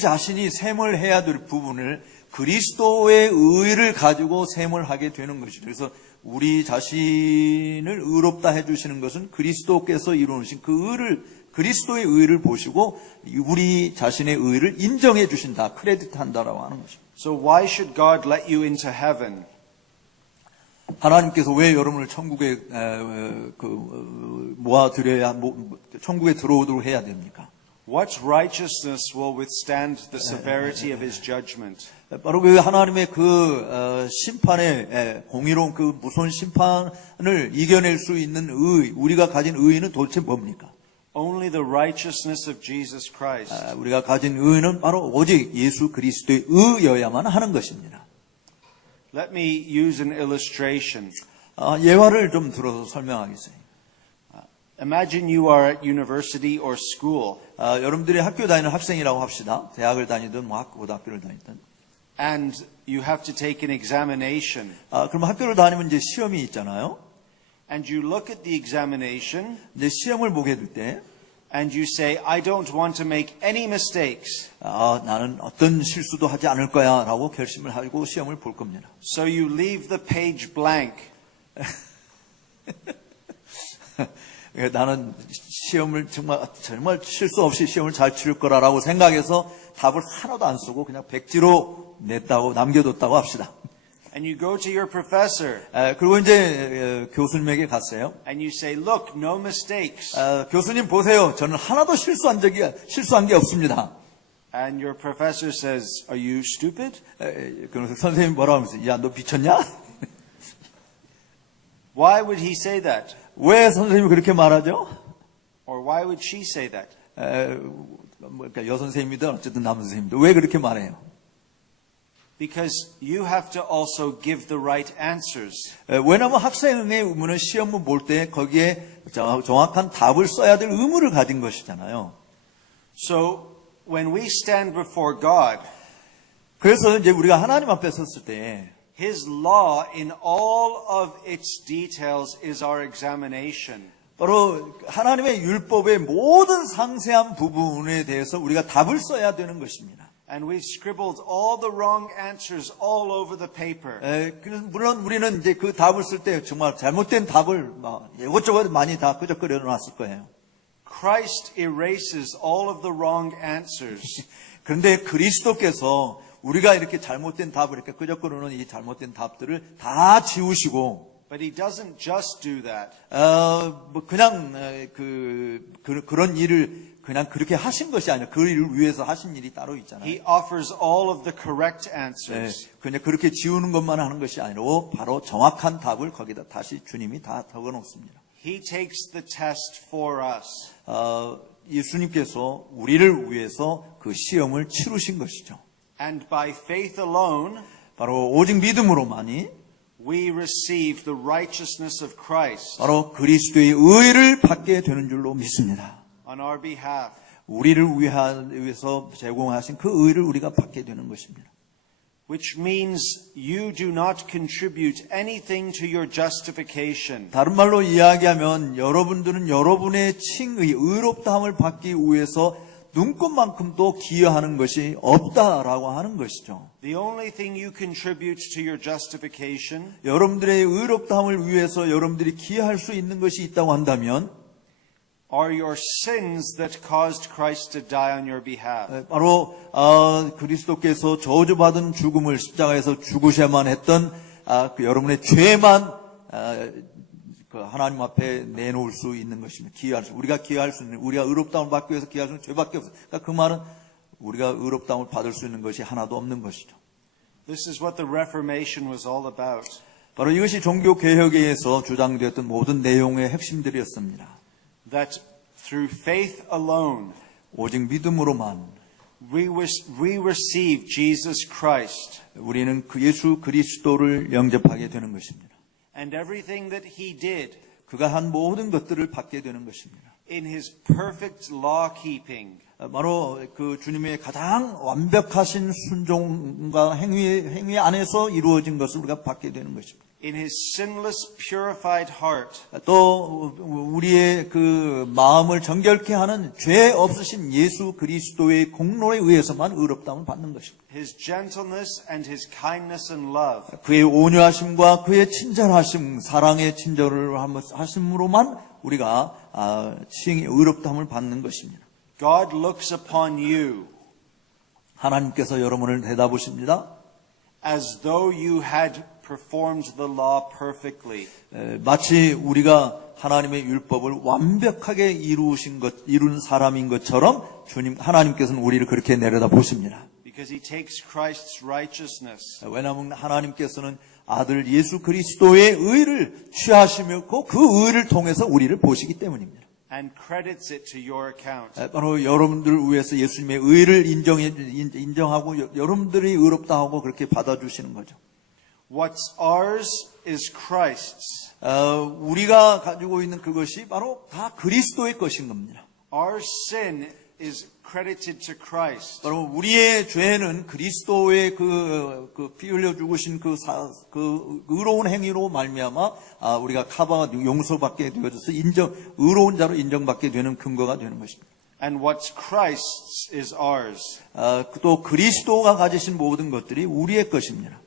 자신이 셈을 해야 될 부분을 그리스도의 의를 가지고 셈을 하게 되는 것이죠. 그래서 우리 자신을 의롭다 해주시는 것은 그리스도께서 이루신 그 의를, 그리스도의 의를 보시고 우리 자신의 의를 인정해 주신다, 크레딧한다라고 하는 것입니다. So why should God let you into heaven? 하나님께서 왜 여러분을 천국에 모아들여야 천국에 들어오도록 해야 됩니까? What righteousness will withstand the severity of His judgment? 바로 그 하나님의 그 심판의 공의로운 그 무서운 심판을 이겨낼 수 있는 의, 우리가 가진 의는 도대체 뭡니까? Only the righteousness of Jesus Christ. 우리가 가진 의는 바로 오직 예수 그리스도의 의여야만 하는 것입니다. Let me use an illustration. 예화를 좀 들어서 설명하겠어요. Imagine you are at university or school. 여러분들이 학교 다니는 학생이라고 합시다. 대학을 다니든 고등학교를 다니든. And you have to take an examination. 그럼 학교를 다니면 이제 시험이 있잖아요. And you look at the examination. 이제 시험을 보게 될 때. And you say, I don't want to make any mistakes. 나는 어떤 실수도 하지 않을 거야 라고 결심을 하고 시험을 볼 겁니다. So you leave the page blank. 나는 시험을 정말 실수 없이 시험을 잘 치를 거라고 생각해서 답을 하나도 안 쓰고 그냥 백지로 남겨뒀다고 합시다. And you go to your professor. 그리고 이제 교수님에게 갔어요. And you say, look, no mistakes. 교수님 보세요. 저는 하나도 실수한 게 없습니다. And your professor says, are you stupid? 그래서 선생님이 뭐라고 하면서, 야, 너 미쳤냐? Why would he say that? 왜 선생님이 그렇게 말하죠? Or why would she say that? 그러니까 여선생님이든 어쨌든 남선생님이든 왜 그렇게 말해요? Because you have to also give the right answers. 왜냐하면 학생의 의무는 시험을 볼 때 거기에 정확한 답을 써야 될 의무를 가진 것이잖아요. So when we stand before God, 그래서 이제 우리가 하나님 앞에 섰을 때 His law in all of its details is our examination. 바로 하나님의 율법의 모든 상세한 부분에 대해서 우리가 답을 써야 되는 것입니다. And we've scribbled all the wrong answers all over the paper. 그래서 물론 우리는 이제 그 답을 쓸 때 정말 잘못된 답을 막 이것저것 많이 다 끄적거려 놨을 거예요. Christ erases all of the wrong answers. 그런데 그리스도께서 우리가 이렇게 잘못된 답을 이렇게 끄적거려 놓은 이 잘못된 답들을 다 지우시고 But He doesn't just do that. 뭐 그냥 그런 일을 그냥 그렇게 하신 것이 아니라 그 일을 위해서 하신 일이 따로 있잖아요. He offers all of the correct answers. 그냥 그렇게 지우는 것만 하는 것이 아니라 바로 정확한 답을 거기다 다시 주님이 다 적어 놓습니다. He takes the test for us. 예수님께서 우리를 위해서 그 시험을 치르신 것이죠. And by faith alone, 바로 오직 믿음으로만이 we receive the righteousness of Christ 바로 그리스도의 의를 받게 되는 줄로 믿습니다. on our behalf. 우리를 위해서 제공하신 그 의를 우리가 받게 되는 것입니다. Which means you do not contribute anything to your justification. 다른 말로 이야기하면 여러분들은 여러분의 칭의, 의롭다함을 받기 위해서 눈꽃만큼도 기여하는 것이 없다라고 하는 것이죠. The only thing you contribute to your justification 여러분들의 의롭다함을 위해서 여러분들이 기여할 수 있는 것이 있다고 한다면 are your sins that caused Christ to die on your behalf. 바로 그리스도께서 저주받은 죽음을 십자가에서 죽으셔야만 했던 그 여러분의 죄만 그 하나님 앞에 내놓을 수 있는 것입니다. 우리가 기여할 수 있는, 우리가 의롭다움을 받기 위해서 기여할 수 있는 죄밖에 없어요. 그러니까 그 말은 우리가 의롭다움을 받을 수 있는 것이 하나도 없는 것이죠. This is what the Reformation was all about. 바로 이것이 종교 개혁에서 주장되었던 모든 내용의 핵심들이었습니다. That through faith alone 오직 믿음으로만 we receive Jesus Christ. 우리는 그 예수 그리스도를 영접하게 되는 것입니다. And everything that He did 그가 한 모든 것들을 받게 되는 것입니다. in His perfect law keeping. 바로 그 주님의 가장 완벽하신 순종과 행위 안에서 이루어진 것을 우리가 받게 되는 것입니다. In His sinless, purified heart. 또 우리의 그 마음을 정결케 하는 죄 없으신 예수 그리스도의 공로에 의해서만 의롭다움을 받는 것입니다. His gentleness and His kindness and love. 그의 온유하심과 그의 친절하심, 사랑의 친절을 하심으로만 우리가 의롭다움을 받는 것입니다. God looks upon you 하나님께서 여러분을 내다보십니다. as though you had performed the law perfectly. 마치 우리가 하나님의 율법을 완벽하게 이룬 사람인 것처럼 하나님께서는 우리를 그렇게 내려다 보십니다. Because He takes Christ's righteousness 왜냐하면 하나님께서는 아들 예수 그리스도의 의를 취하시며 그 의를 통해서 우리를 보시기 때문입니다. and credits it to your account. 바로 여러분들을 위해서 예수님의 의를 인정하고 여러분들이 의롭다 하고 그렇게 받아주시는 거죠. What's ours is Christ's. 우리가 가지고 있는 그것이 바로 다 그리스도의 것인 겁니다. Our sin is credited to Christ. 바로 우리의 죄는 그리스도의 피 흘려 죽으신 그 의로운 행위로 말미암아 우리가 용서받게 되어져서 의로운 자로 인정받게 되는 근거가 되는 것입니다. And what's Christ's is ours. 또 그리스도가 가지신 모든 것들이 우리의 것입니다.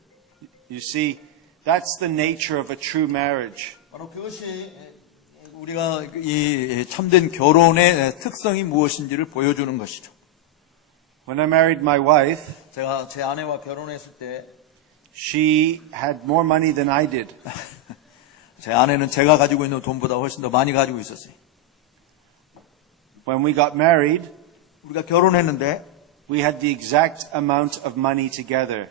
You see, that's the nature of a true marriage. 바로 그것이 우리가 이 참된 결혼의 특성이 무엇인지를 보여주는 것이죠. When I married my wife, 제가 제 아내와 결혼했을 때 she had more money than I did. 제 아내는 제가 가지고 있는 돈보다 훨씬 더 많이 가지고 있었어요. When we got married, 우리가 결혼했는데 we had the exact amount of money together.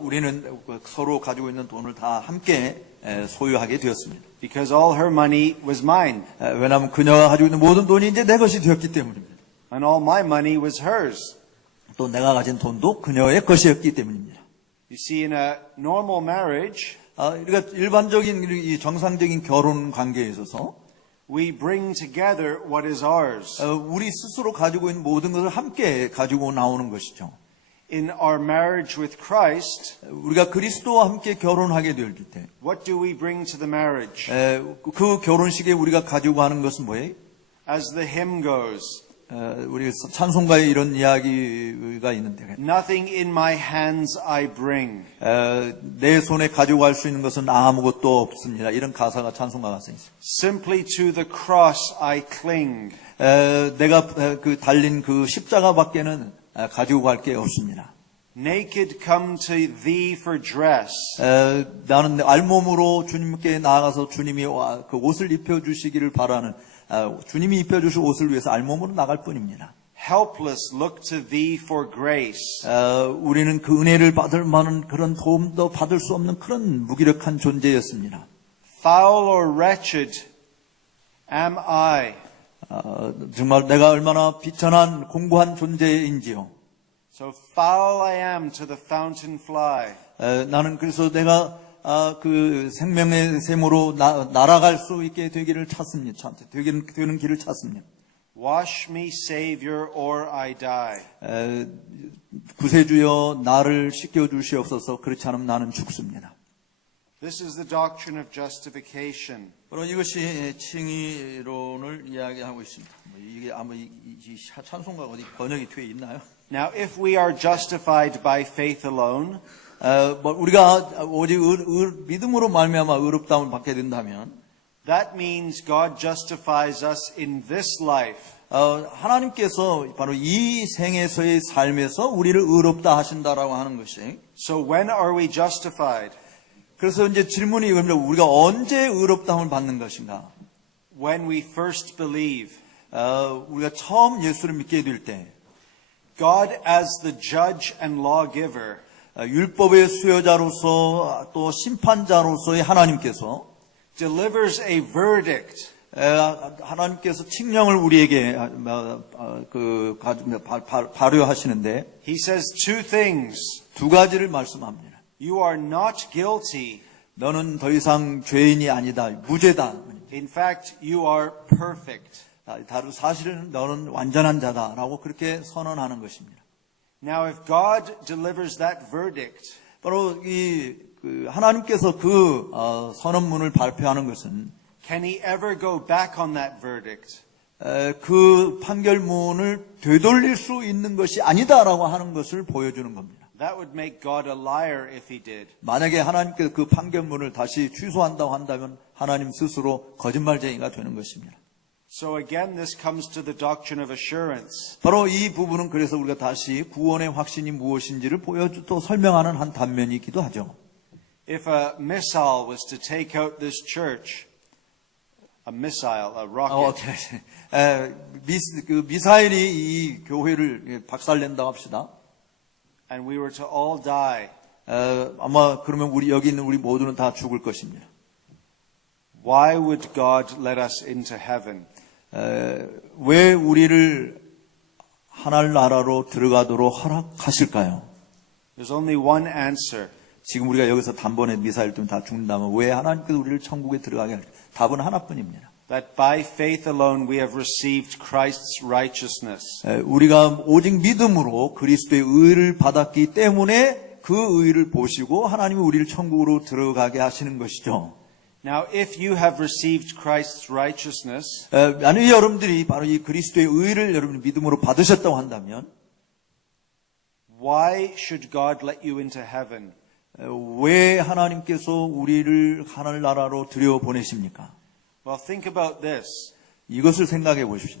우리는 서로 가지고 있는 돈을 다 함께 소유하게 되었습니다. Because all her money was mine. 왜냐하면 그녀가 가지고 있는 모든 돈이 이제 내 것이 되었기 때문입니다. And all my money was hers. 또 내가 가진 돈도 그녀의 것이었기 때문입니다. You see, in a normal marriage, 그러니까 일반적인 이 정상적인 결혼 관계에 있어서 we bring together what is ours. 우리 스스로 가지고 있는 모든 것을 함께 가지고 나오는 것이죠. In our marriage with Christ, 우리가 그리스도와 함께 결혼하게 될 때, what do we bring to the marriage? 그 결혼식에 우리가 가지고 가는 것은 뭐예요? As the hymn goes, 우리 찬송가에 이런 이야기가 있는데, nothing in my hands I bring. 내 손에 가지고 갈 수 있는 것은 아무것도 없습니다. 이런 가사가 찬송가 가사에 있어요. Simply to the cross I cling. 내가 그 달린 그 십자가밖에는 가지고 갈 게 없습니다. Naked come to thee for dress. 나는 알몸으로 주님께 나아가서 주님이 그 옷을 입혀주시기를 바라는, 주님이 입혀주실 옷을 위해서 알몸으로 나갈 뿐입니다. Helpless look to thee for grace. 우리는 그 은혜를 받을 만한 그런 도움도 받을 수 없는 그런 무기력한 존재였습니다. Foul or wretched am I. 정말 내가 얼마나 비천한 공고한 존재인지요. So foul I am to the fountain fly. 나는 그래서 내가 그 생명의 샘으로 날아갈 수 있게 되기를 찾습니다. 되는 길을 찾습니다. Wash me, Savior, or I die. 구세주여 나를 씻겨 주시옵소서. 그렇지 않으면 나는 죽습니다. This is the doctrine of justification. 바로 이것이 칭의론을 이야기하고 있습니다. 이게 아마 이 찬송가가 어디 번역이 되어 있나요? Now, if we are justified by faith alone, 우리가 오직 믿음으로 말미암아 의롭다움을 받게 된다면, that means God justifies us in this life. 하나님께서 바로 이 생에서의 삶에서 우리를 의롭다 하신다라고 하는 것이. So when are we justified? 그래서 이제 질문이 이겁니다. 우리가 언제 의롭다움을 받는 것인가? When we first believe. 우리가 처음 예수를 믿게 될 때, God as the judge and lawgiver, 율법의 수여자로서 또 심판자로서의 하나님께서 delivers a verdict. 하나님께서 칙령을 우리에게 발효하시는데, He says two things. 두 가지를 말씀합니다. You are not guilty. 너는 더 이상 죄인이 아니다. 무죄다. In fact, you are perfect. 다른 사실은 너는 완전한 자다라고 그렇게 선언하는 것입니다. Now, if God delivers that verdict, 바로 하나님께서 그 선언문을 발표하는 것은 can he ever go back on that verdict? 그 판결문을 되돌릴 수 있는 것이 아니다라고 하는 것을 보여주는 겁니다. That would make God a liar if he did. 만약에 하나님께서 그 판결문을 다시 취소한다고 한다면 하나님 스스로 거짓말쟁이가 되는 것입니다. So again, this comes to the doctrine of assurance. 바로 이 부분은 그래서 우리가 다시 구원의 확신이 무엇인지를 또 설명하는 한 단면이기도 하죠. If a missile was to take out this church, a rocket, 미사일이 이 교회를 박살낸다고 합시다. and we were to all die, 아마 그러면 여기 있는 우리 모두는 다 죽을 것입니다. why would God let us into heaven? 왜 우리를 하늘나라로 들어가도록 허락하실까요? There's only one answer. 지금 우리가 여기서 단번에 미사일 때문에 다 죽는다면 왜 하나님께서 우리를 천국에 들어가게 할까요? 답은 하나뿐입니다. That by faith alone we have received Christ's righteousness. 우리가 오직 믿음으로 그리스도의 의를 받았기 때문에 그 의를 보시고 하나님이 우리를 천국으로 들어가게 하시는 것이죠. Now, if you have received Christ's righteousness, 만약 여러분들이 바로 이 그리스도의 의를 여러분 믿음으로 받으셨다고 한다면, why should God let you into heaven? 왜 하나님께서 우리를 하늘나라로 들여보내십니까? Well, think about this. 이것을 생각해 보십시오.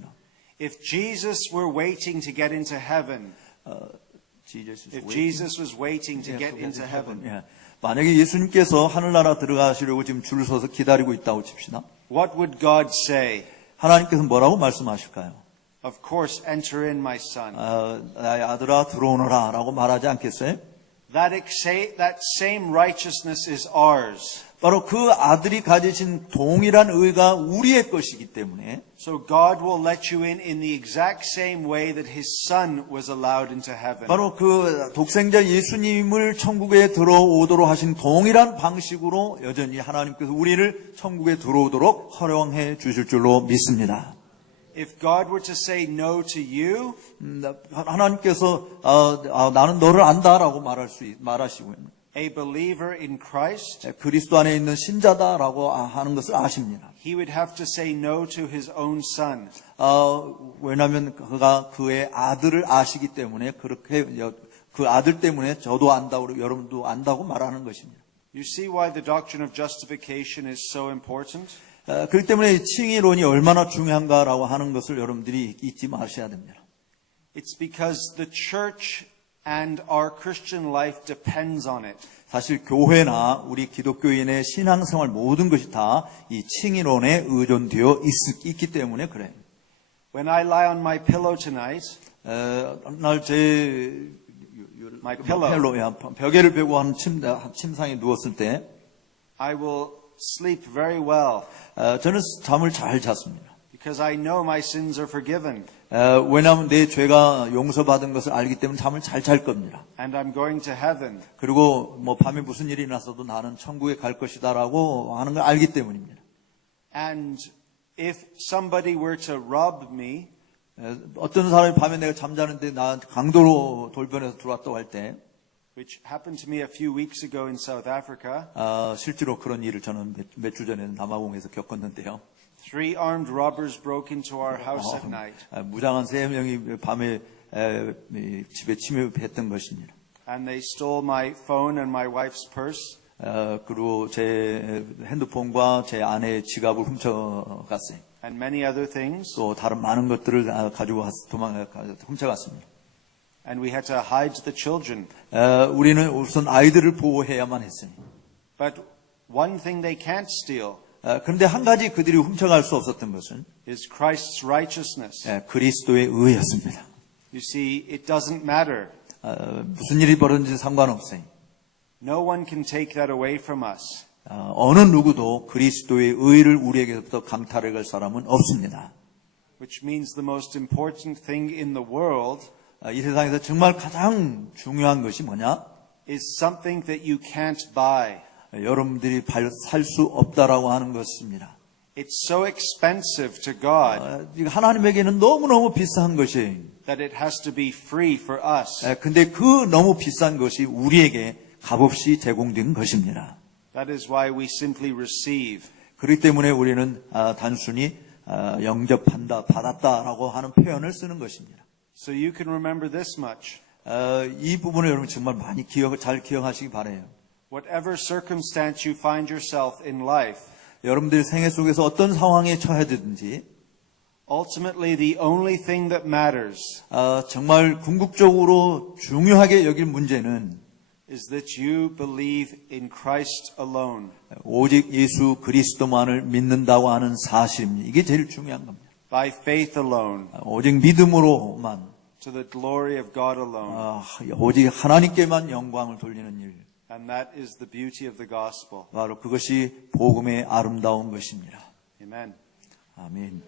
If Jesus were waiting to get into heaven, if Jesus was waiting to get into heaven, 만약에 예수님께서 하늘나라 들어가시려고 지금 줄 서서 기다리고 있다고 칩시다. what would God say? 하나님께서 뭐라고 말씀하실까요? Of course, enter in, my son. 나의 아들아 들어오너라 라고 말하지 않겠어요? That same righteousness is ours. 바로 그 아들이 가지신 동일한 의가 우리의 것이기 때문에 So God will let you in the exact same way that His Son was allowed into heaven. 바로 그 독생자 예수님을 천국에 들어오도록 하신 동일한 방식으로 여전히 하나님께서 우리를 천국에 들어오도록 허용해 주실 줄로 믿습니다. If God were to say no to you, 하나님께서 나는 너를 안다라고 말하시고요. a believer in Christ, 그리스도 안에 있는 신자다라고 하는 것을 아십니다. He would have to say no to His own Son. 왜냐하면 그가 그의 아들을 아시기 때문에 그렇게 그 아들 때문에 저도 안다고 여러분도 안다고 말하는 것입니다. You see why the doctrine of justification is so important? 그렇기 때문에 칭의론이 얼마나 중요한가라고 하는 것을 여러분들이 잊지 마셔야 됩니다. It's because the church and our Christian life depends on it. 사실 교회나 우리 기독교인의 신앙생활 모든 것이 다 이 칭의론에 의존되어 있기 때문에 그래요. When I lie on my pillow tonight, 날 제 my pillow, 벽에를 베고 하는 침상에 누웠을 때 I will sleep very well 저는 잠을 잘 잤습니다. because I know my sins are forgiven 왜냐하면 내 죄가 용서받은 것을 알기 때문에 잠을 잘 잘 겁니다. and I'm going to heaven. 그리고 뭐 밤에 무슨 일이 났어도 나는 천국에 갈 것이다라고 하는 걸 알기 때문입니다. And if somebody were to rob me, 어떤 사람이 밤에 내가 잠자는데 나 강도로 돌변해서 들어왔다고 할 때, which happened to me a few weeks ago in South Africa, 실제로 그런 일을 저는 몇 주 전에 남아공에서 겪었는데요. 3 armed robbers broke into our house at night. 무장한 3명이 밤에 집에 침입했던 것입니다. And they stole my phone and my wife's purse. 그리고 제 핸드폰과 제 아내의 지갑을 훔쳐갔어요. And many other things. 또 다른 많은 것들을 가지고 훔쳐갔습니다. And we had to hide the children. 우리는 우선 아이들을 보호해야만 했어요. But one thing they can't steal 그런데 한 가지 그들이 훔쳐갈 수 없었던 것은 is Christ's righteousness. 그리스도의 의였습니다. You see, it doesn't matter. 무슨 일이 벌어진지 상관없어요. No one can take that away from us. 어느 누구도 그리스도의 의를 우리에게부터 강탈해갈 사람은 없습니다. Which means the most important thing in the world 이 세상에서 정말 가장 중요한 것이 뭐냐? is something that you can't buy. 여러분들이 살 수 없다라고 하는 것입니다. It's so expensive to God 하나님에게는 너무너무 비싼 것이에요. that it has to be free for us. 근데 그 너무 비싼 것이 우리에게 값없이 제공된 것입니다. That is why we simply receive. 그렇기 때문에 우리는 단순히 영접한다, 받았다라고 하는 표현을 쓰는 것입니다. So you can remember this much. 이 부분을 여러분 정말 많이 잘 기억하시기 바라요. Whatever circumstance you find yourself in life, 여러분들 생애 속에서 어떤 상황에 처해든지 ultimately the only thing that matters 정말 궁극적으로 중요하게 여길 문제는 is that you believe in Christ alone. 오직 예수 그리스도만을 믿는다고 하는 사실입니다. 이게 제일 중요한 겁니다. By faith alone, 오직 믿음으로만 to the glory of God alone. 오직 하나님께만 영광을 돌리는 일. And that is the beauty of the gospel. 바로 그것이 복음의 아름다운 것입니다. Amen. 아멘.